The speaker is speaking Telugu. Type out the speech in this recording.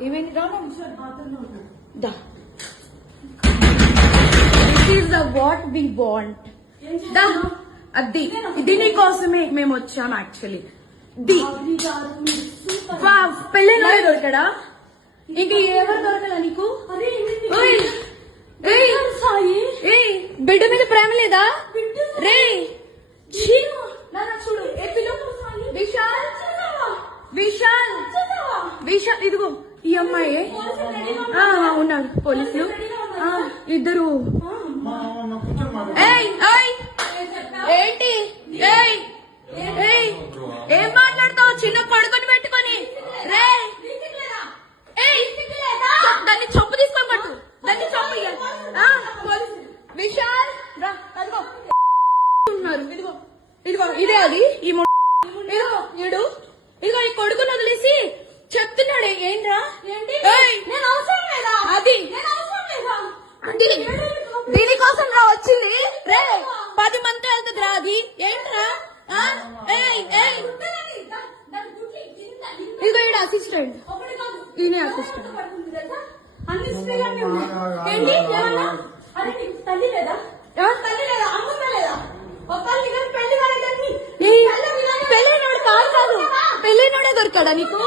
ఏమైంది రా దా this is the what we want దా అది ఇది నీ కోసమే మేము వచ్చాం యాక్చువల్లీ పెళ్ళిన దొరకడా ఇంకా ఎవరు దొరకలా నీకు బిడ్డ మీద ప్రేమ లేదా రే చూడు విశాల్ విశాల్ విశాల్ ఇదిగో ఈ అమ్మాయి ఉన్నారు పోలీసులు ఇద్దరు ఏంటి ఏం మాట్లాడతావు చిన్న కొడుకుని పెట్టుకొని రే దాన్ని చొప్పు తీసుకొని పట్టు దాన్ని చొప్పు విశాల్ రా అదిగో ఉన్నారు ఇదిగో ఇదిగో ఇదే అది ఈ ఇదిగో ఈడు ఇదిగో ఈ కొడుకుని వదిలేసి చెప్తున్నాడే ఏంట్రా అది దీనికోసం రా వచ్చింది రే 10 మంది వెళ్తుంది రా అది ఏంట్రా ఇదిగో ఈడ అసిస్టెంట్ ఈయన అసిస్టెంట్ ఏంటి తల్లి లేదా పెళ్ళైనోడు కాదు పెళ్ళైనోడే దొరికాడా నీకు